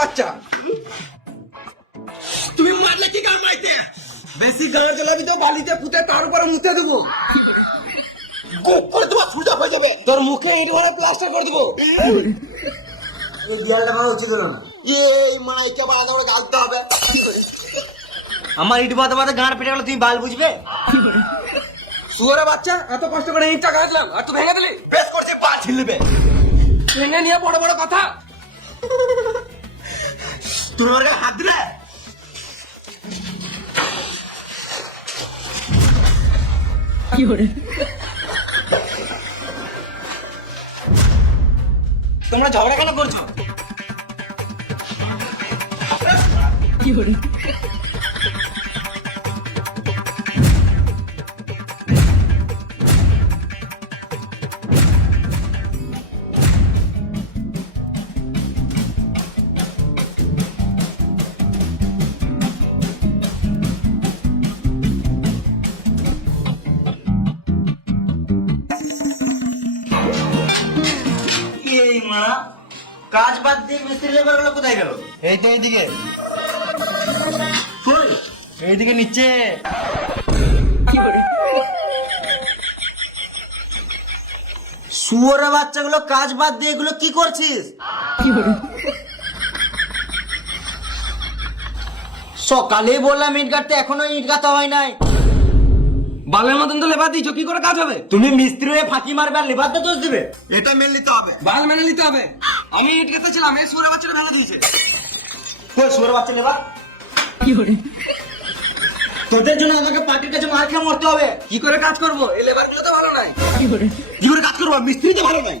বাচ্চা, তুমি মারলে কি গান মাইতে? বেশি গান চালাবি তো বালিতে পুঁতে তার উপরে মুতে দেবো। গোপ করে তোমার সুজা হয়ে যাবে, তোর মুখে ইট মারা প্লাস্টার করে দেবো। এই দেয়ালটা বাঁধা উচিত হলো না। এই মাইকে বাঁধা করে গালতে হবে। আমার ইট বাঁধা বাঁধা গাঁড় পেটে গেল, তুমি বাল বুঝবে? শুয়ারে বাচ্চা, এত কষ্ট করে ইটটা গাঁথলাম আর তুই ভেঙে দিলি। বেশ করছি, পা ছিলবে ভেঙে নিয়ে বড় বড় কথা। তুমি আমার গায়ে হাত দিলে? তোমরা ঝগড়া কেন করছো? এই মা, কাজ বাদ দিয়ে মিস্ত্রি লেবার গুলো কোথায় গেল? এই তো এইদিকে, এইদিকে নিচে। শুয়োরে বাচ্চাগুলো কাজ বাদ দিয়ে এগুলো কি করছিস? সকালেই বললাম ইট গাঁথতে, এখনো ইট গাঁথা হয় নাই। বালের মতন তো লেবার দিচ্ছ, কি করে কাজ হবে? তুমি মিস্ত্রি হয়ে ফাঁকি মারবে আর লেবারটা দোষ দিবে? এটা মেনে নিতে হবে, বাল মেনে নিতে হবে। আমি ইট গেতেছিলাম, এই শুয়ারে বাচ্চাটা ভেঙে দিয়েছে। কই শুয়োরে বাচ্চা লেবার? তোদের জন্য আমাকে পার্টির কাছে মার খেয়ে মরতে হবে। কি করে কাজ করবো? এই লেবার গুলো তো ভালো নাই। কি করে কাজ করবো? মিস্ত্রি তো ভালো নাই।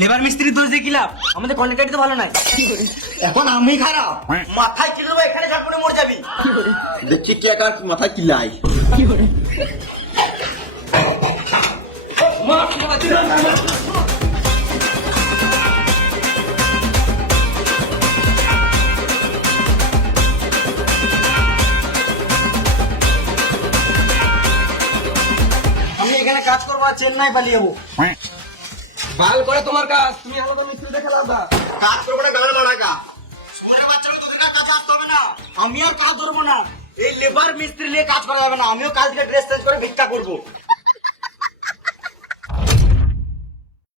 লেবার মিস্ত্রির দোষ দিয়ে কি লাভ? আমাদের কন্ট্রাক্টর তো ভালো নাই। এখন আমি খারাপ, মাথায় কি দেবো? এখানে ঝাঁকুনে মরে যাবি। দেখছি কে কার মাথায় কি লাই। আমি এখানে কাজ করবো আর চেন্নাই পালিয়ে যাবো। বাল করে তোমার কাজ, তুমি আমাদের মিস্ত্রি দেখে লাভ না। কাজ করবো না, গাড়ি মারাকা শুয়োরে বাচ্চারা তোদের না কাজ আসতে হবে না। আমি আর কাজ ধরবো না। এই লেবার মিস্ত্রি নিয়ে কাজ করা যাবে না। আমিও কাল থেকে ড্রেস চেঞ্জ করে ভিক্ষা করবো।